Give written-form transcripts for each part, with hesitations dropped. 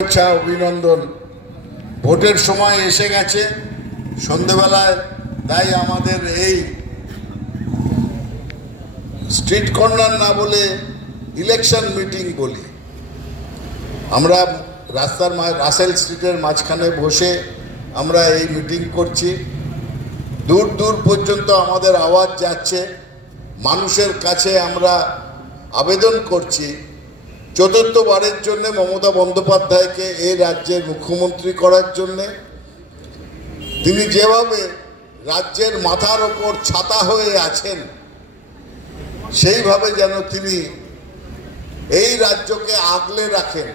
শুভেচ্ছা অভিনন্দন। ভোটের সময় এসে গেছে সন্ধ্যেবেলায়, তাই আমাদের এই স্ট্রিট কর্নার না বলে ইলেকশন মিটিং বলি। আমরা রাস্তার রাসেল স্ট্রিটের মাঝখানে বসে আমরা এই মিটিং করছি। দূর দূর পর্যন্ত আমাদের আওয়াজ যাচ্ছে। মানুষের কাছে আমরা আবেদন করছি চতুর্থবারের জন্য মমতা বন্দ্যোপাধ্যায়কে এই রাজ্যের মুখ্যমন্ত্রী করার জন্যে। তিনি যেভাবে রাজ্যের মাথার ওপর ছাতা হয়ে আছেন, সেইভাবে যেন তিনি এই রাজ্যকে আগলে রাখেন।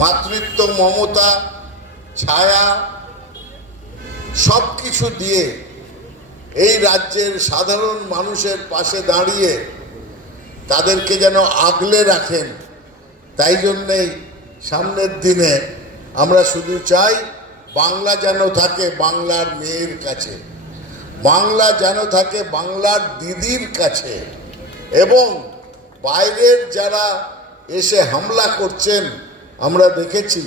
মাতৃত্ব, মমতা, ছায়া সব কিছু দিয়ে এই রাজ্যের সাধারণ মানুষের পাশে দাঁড়িয়ে তাদেরকে যেন আগলে রাখেন। তাই জন্যেই সামনের দিনে আমরা শুধু চাই বাংলা যেন থাকে বাংলার মেয়ের কাছে, বাংলা যেন থাকে বাংলার দিদির কাছে, এবং বাইরের যারা এসে হামলা করছেন আমরা দেখেছি,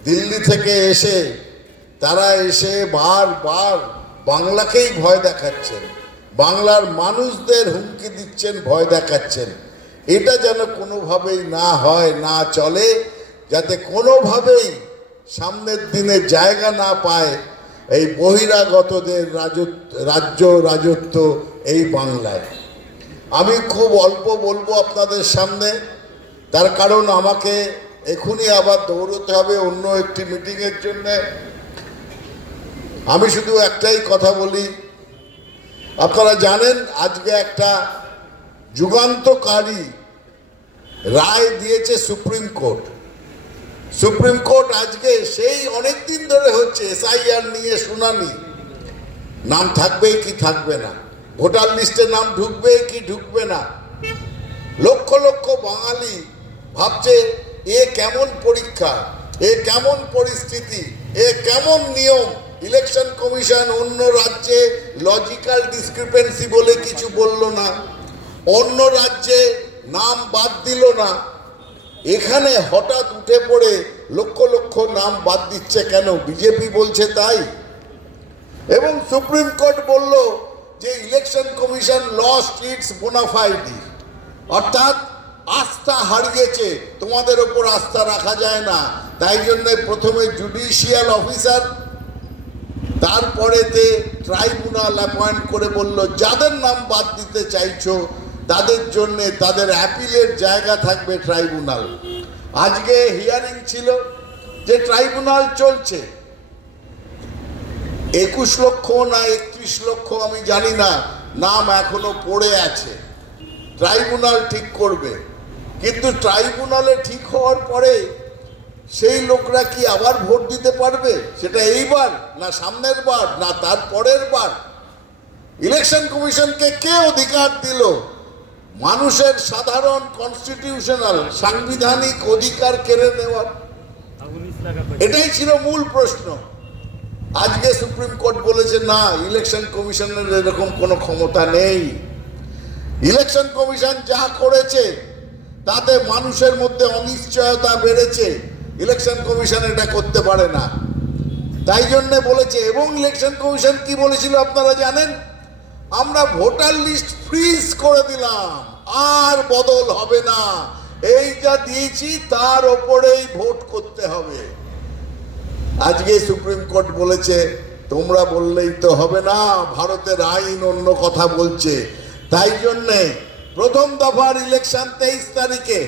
দিল্লি থেকে এসে তারা এসে বারবার বাংলাকেই ভয় দেখাচ্ছেন, বাংলার মানুষদের হুমকি দিচ্ছেন, ভয় দেখাচ্ছেন। এটা যেন কোনোভাবেই না হয়, না চলে, যাতে কোনোভাবেই সামনের দিনে জায়গা না পায় এই বহিরাগতদের রাজত্ব এই বাংলায়। আমি খুব অল্প বলবো আপনাদের সামনে, তার কারণ আমাকে এখনই আবার দৌড়তে হবে অন্য একটি মিটিংয়ের জন্যে। আমি শুধু একটাই কথা বলি, আপনারা জানেন আজকে একটা যুগান্তকারী রায় দিয়েছে সুপ্রিম কোর্ট। সুপ্রিম কোর্ট আজকে সেই অনেক দিন ধরে হচ্ছে এসআইআর নিয়ে শুনানি, নাম থাকবে কি থাকবে না, ভোটার লিস্টে নাম ঢুকবে কি ঢুকবে না। লক্ষ লক্ষ বাঙালি ভাবছে এ কেমন পরীক্ষা, এ কেমন পরিস্থিতি, এ কেমন নিয়ম। ইলেকশন কমিশন অন্য রাজ্যে লজিক্যাল ডিসক্রিপেন্সি বলে কিছু বলল না, অন্য রাজ্যে নাম বাদ দিল না, এখানে হঠাৎ উঠে পড়ে লক্ষ লক্ষ নাম বাদ দিচ্ছে কেন? বিজেপি বলছে তাই। এবং সুপ্রিম কোর্ট বলল যে ইলেকশন কমিশন লস্ট ইটস বোনাফাইডি, অর্থাৎ আস্থা হারিয়েছে, তোমাদের ওপর আস্থা রাখা যায় না। তাই জন্য প্রথমে জুডিশিয়াল অফিসার, তারপরেতে ট্রাইব্যুনাল অ্যাপয়েন্ট করে বলল যাদের নাম বাদ দিতে চাইছো তাদের জন্যে তাদের অ্যাপিলের জায়গা থাকবে ট্রাইব্যুনাল। আজকে হিয়ারিং ছিল, যে ট্রাইব্যুনাল চলছে 21 লক্ষ না 31 লক্ষ আমি জানি না নাম এখনো পড়ে আছে, ট্রাইব্যুনাল ঠিক করবে। কিন্তু ট্রাইব্যুনালে ঠিক হওয়ার পরে সেই লোকরা কি আবার ভোট দিতে পারবে? সেটা এইবার না সামনের বার না তার পরের বার? ইলেকশন কমিশনকে কে অধিকার দিল মানুষের সাধারণ কনস্টিটিউশনাল সাংবিধানিক অধিকার কেড়ে নেওয়ার? এটাই ছিল মূল প্রশ্ন। আজকে সুপ্রিম কোর্ট বলেছে না, ইলেকশন কমিশনের এরকম কোনো ক্ষমতা নেই। ইলেকশন কমিশন যা করেছে তাতে মানুষের মধ্যে অনিশ্চয়তা বেড়েছে, ইলেকশন কমিশন এটা করতে পারে না। তাই জন্যে বলেছে, এবং ইলেকশন কমিশন কি বলেছিল আপনারা জানেন? আমরা ভোটার লিস্ট ফ্রিজ করে দিলাম, আর বদল হবে না, এই যা দিয়েছি তার ওপরেই ভোট করতে হবে। আজকে সুপ্রিম কোর্ট বলেছে তোমরা বললেই তো হবে না, ভারতের আইন অন্য কথা বলছে। তাই জন্যে প্রথম দফার ইলেকশন 23 তারিখে,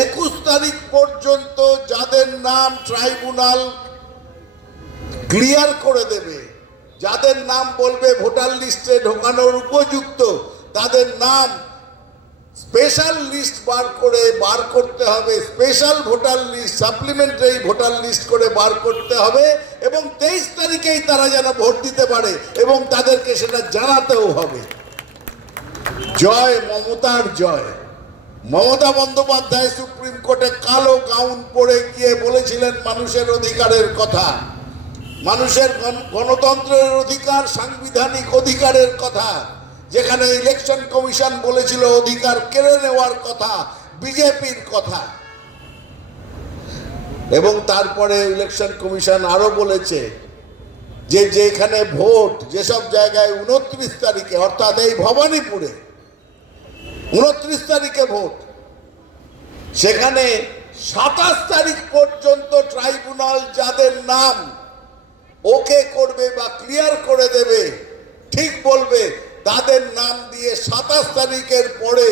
21 তারিখ পর্যন্ত যাদের নাম ট্রাইব্যুনাল ক্লিয়ার করে দেবে, যাদের নাম বলবে ভোটার লিস্টে ঢোকানোর উপযুক্ত, তাদের নাম স্পেশাল লিস্ট বার করতে হবে, special voter list, supplementary voter list করে বার করতে হবে, এবং 23 তারিখেই তারা যেন ভোট দিতে পারে, এবং তাদেরকে সেটা জানাতেও হবে। জয় মমতার জয়। মমতা বন্দ্যোপাধ্যায় সুপ্রিম কোর্টে কালো গাউন পরে গিয়ে বলেছিলেন মানুষের অধিকারের কথা, মানুষের গণতন্ত্রের অধিকার, সাংবিধানিক অধিকারের কথা, যেখানে ইলেকশন কমিশন বলেছিল অধিকার কেড়ে নেওয়ার কথা, বিজেপির কথা। এবং তারপরে ইলেকশন কমিশন আরো বলেছে যে যেখানে ভোট, যেসব জায়গায় 29 তারিখে, অর্থাৎ এই ভবানীপুরে 29 তারিখে ভোট, সেখানে 27 তারিখ পর্যন্ত ট্রাইব্যুনাল যাদের নাম ওকে করবে বা ক্লিয়ার করে দেবে, ঠিক বলবে, তাদের নাম দিয়ে 27 তারিখের পরে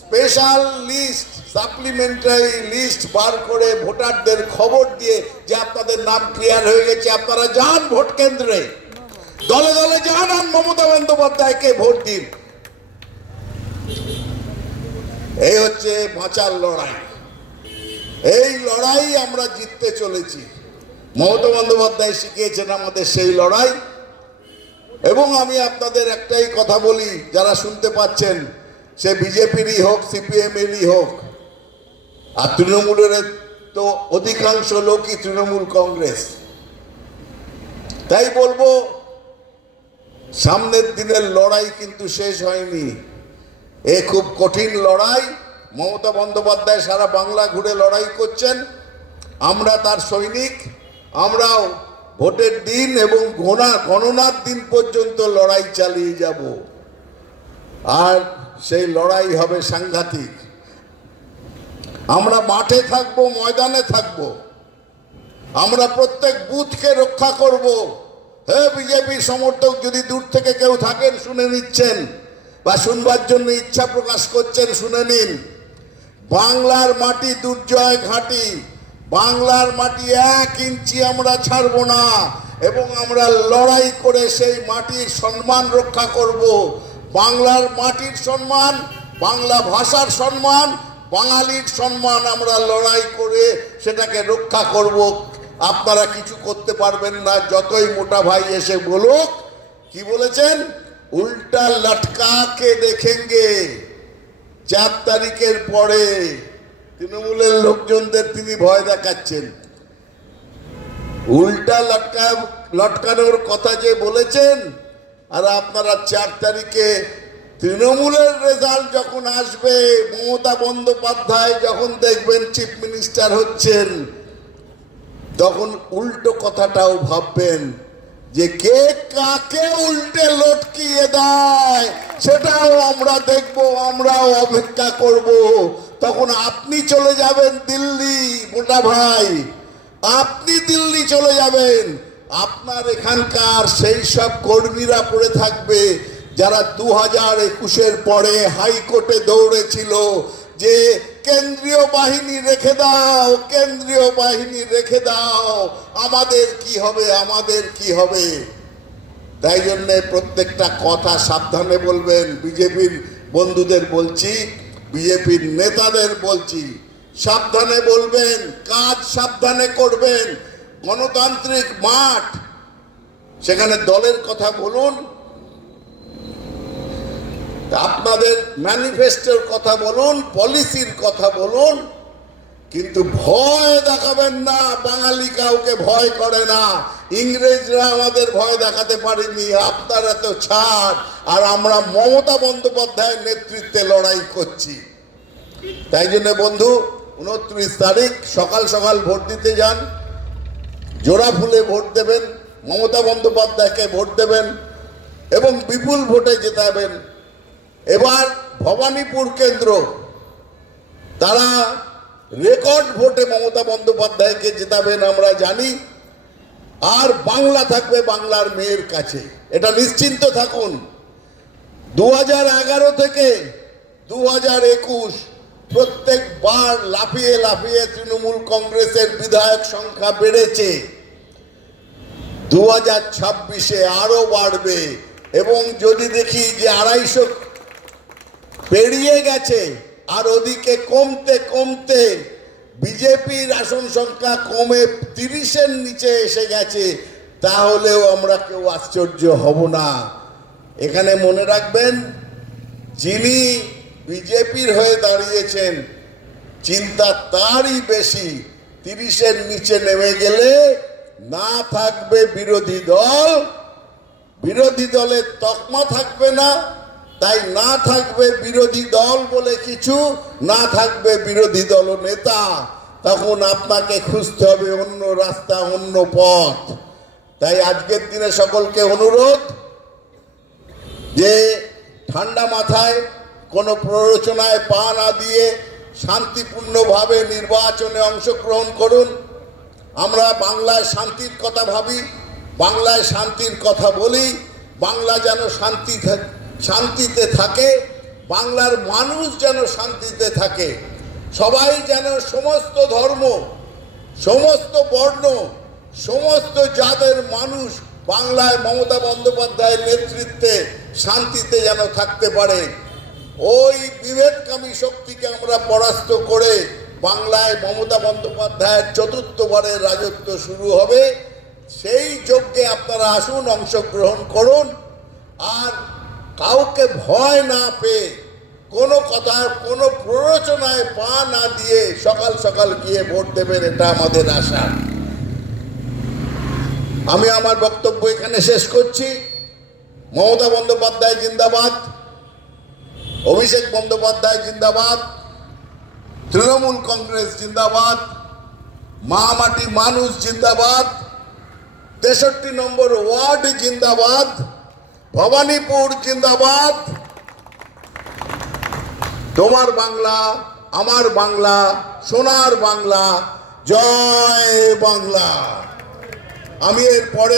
স্পেশাল লিস্ট, সাপ্লিমেন্টারি লিস্ট বার করে ভোটারদের খবর দিয়ে যে আপনাদের নাম ক্লিয়ার হয়ে গেছে, আপনারা যান ভোট কেন্দ্রে, দলে দলে যান আর মমতা বন্দ্যোপাধ্যায়কে ভোট দিন। এই হচ্ছে বাঁচার লড়াই। এই লড়াই আমরা জিততে চলেছি। মমতা বন্দ্যোপাধ্যায় শিখিয়েছেন আমাদের সেই লড়াই। এবং আমি আপনাদের একটাই কথা বলি, যারা শুনতে পাচ্ছেন, সে বিজেপিরই হোক, সিপিএমেরই হোক, আর তৃণমূলের তো অধিকাংশ লোকই তৃণমূল কংগ্রেস। তাই বলবো, সামনের দিনের লড়াই কিন্তু শেষ হয়নি। এ খুব কঠিন লড়াই। মমতা বন্দ্যোপাধ্যায় সারা বাংলা ঘুরে লড়াই করছেন, আমরা তার সৈনিক। আমরাও ভোটের দিন এবং গণনার দিন পর্যন্ত লড়াই চালিয়ে যাব। আর সেই লড়াই হবে সাংঘাতিক। আমরা মাঠে থাকবো, ময়দানে থাকবো, আমরা প্রত্যেক বুথকে রক্ষা করব। হে বিজেপি সমর্থক, যদি দূর থেকে কেউ থাকেন, শুনে নিচ্ছেন বা শুনবার জন্য ইচ্ছা প্রকাশ করছেন, শুনে নিন। বাংলার মাটি দুর্জয় ঘাঁটি, বাংলার মাটি 1 ইঞ্চি আমরা ছাড়ব না, এবং আমরা লড়াই করে সেই মাটির সম্মান রক্ষা করব। বাংলার মাটির সম্মান, বাংলা ভাষার সম্মান, বাঙালির সম্মান আমরা লড়াই করে সেটাকে রক্ষা করব। আপনারা কিছু করতে পারবেন না, যতই মোটা ভাই এসে বলুক। কি বলেছেন? উল্টা লটকাকে দেখেঙ্গে। 4 তারিখের পরে তৃণমূলের লোকজনদের তিনি ভয় দেখাচ্ছেন। উল্টা লটকানোর কথা যে বলেছেন, আর আপনারা 4 তারিখে তৃণমূলের রেজাল্ট যখন আসবে, মমতা বন্দ্যোপাধ্যায় যখন দেখবেন চিফ মিনিস্টার হচ্ছেন, তখন উল্টো কথাটাও ভাববেন যে কে কাকে উল্টে লটকিয়ে দেয়, সেটাও আমরা দেখব, আমরাও অপেক্ষা করব। তখন আপনি চলে যাবেন দিল্লি, মোটা ভাই, আপনি দিল্লি চলে যাবেন। আপনার এখানকার সেই সব কর্মীরা পড়ে থাকবে যারা 2021-এর পরে হাইকোর্টে দৌড়েছিল যে কেন্দ্রীয় বাহিনী রেখে দাও, কেন্দ্রীয় বাহিনী রেখে দাও, আমাদের কি হবে, আমাদের কি হবে। তাই জন্যে প্রত্যেকটা কথা সাবধানে বলবেন। বিজেপির বন্ধুদের বলছি, বিজেপির নেতাদের বলছি, সাবধানে বলবেন, কাজ সাবধানে করবেন। গণতান্ত্রিক মাঠ, সেখানে দলের কথা বলুন, আপনাদের ম্যানিফেস্টোর কথা বলুন, পলিসির কথা বলুন, কিন্তু ভয় দেখাবেন না। বাঙালি কাউকে ভয় করে না। ইংরেজরা আমাদের ভয় দেখাতে পারেনি, আপনারা তো ছাড়। আর আমরা মমতা বন্দ্যোপাধ্যায়ের নেতৃত্বে লড়াই করছি। তাই জন্য বন্ধু, 29 তারিখ সকাল সকাল ভোট দিতে যান, জোড়া ফুলে ভোট দেবেন, মমতা বন্দ্যোপাধ্যায়কে ভোট দেবেন এবং বিপুল ভোটে জেতাবেন। এবার ভবানীপুর কেন্দ্র, তারা রেকর্ড ভোটে মমতা বন্দ্যোপাধ্যায়কে জেতাবেন আমরা জানি। আর বাংলা থাকবে বাংলার মেয়ের কাছে, এটা নিশ্চিন্ত থাকুন। 2011 থেকে 2021 প্রত্যেকবার লাফিয়ে লাফিয়ে তৃণমূল কংগ্রেসের বিধায়ক সংখ্যা বেড়েছে। 2026-এ আরো বাড়বে। এবং যদি দেখি যে 250 পেরিয়ে গেছে, আর ওদিকে কমতে কমতে বিজেপির আসন সংখ্যা কমে 30-এর নিচে এসে গেছে, তাহলেও আমরা কেউ আশ্চর্য হব না। এখানে মনে রাখবেন, যিনি বিজেপির হয়ে দাঁড়িয়েছেন, চিন্তা তারই বেশি। 30-এর নিচে নেমে গেলে না থাকবে বিরোধী দল, বিরোধী দলের তকমা থাকবে না। তাই না থাকবে বিরোধী দল বলে কিছু, না থাকবে বিরোধী দল নেতা। তখন আপনাকে খুঁজতে হবে অন্য রাস্তা, অন্য পথ। তাই আজকের দিনে সকলকে অনুরোধ যে ঠান্ডা মাথায় কোনো প্ররোচনায় পা না দিয়ে শান্তিপূর্ণভাবে নির্বাচনে অংশগ্রহণ করুন। আমরা বাংলায় শান্তির কথা ভাবি, বাংলায় শান্তির কথা বলি, বাংলা যেন শান্তিতে থাকে, বাংলার মানুষ যেন শান্তিতে থাকে, সবাই যেন সমস্ত ধর্ম, সমস্ত বর্ণ, সমস্ত জাতের মানুষ বাংলায় মমতা বন্দ্যোপাধ্যায়ের নেতৃত্বে শান্তিতে যেন থাকতে পারে। ওই বিভেদকামী শক্তিকে আমরা পরাস্ত করে বাংলায় মমতা বন্দ্যোপাধ্যায়ের চতুর্থবারের রাজত্ব শুরু হবে। সেই যজ্ঞে আপনারা আসুন, অংশগ্রহণ করুন, আর কাউকে ভয় না পেয়ে, কোনো কথার কোনো প্ররোচনায় পা না দিয়ে সকাল সকাল গিয়ে ভোট দেবেন, এটা আমাদের আশা। আমি আমার বক্তব্য এখানে শেষ করছি। মমতা বন্দ্যোপাধ্যায় জিন্দাবাদ, অভিষেক বন্দ্যোপাধ্যায় জিন্দাবাদ, তৃণমূল কংগ্রেস জিন্দাবাদ, মা মাটি মানুষ জিন্দাবাদ, 63 নম্বর ওয়ার্ড জিন্দাবাদ, ভবানীপুর জিন্দাবাদ। তোমার বাংলা, আমার বাংলা, সোনার বাংলা, জয় বাংলা। আমি এরপরে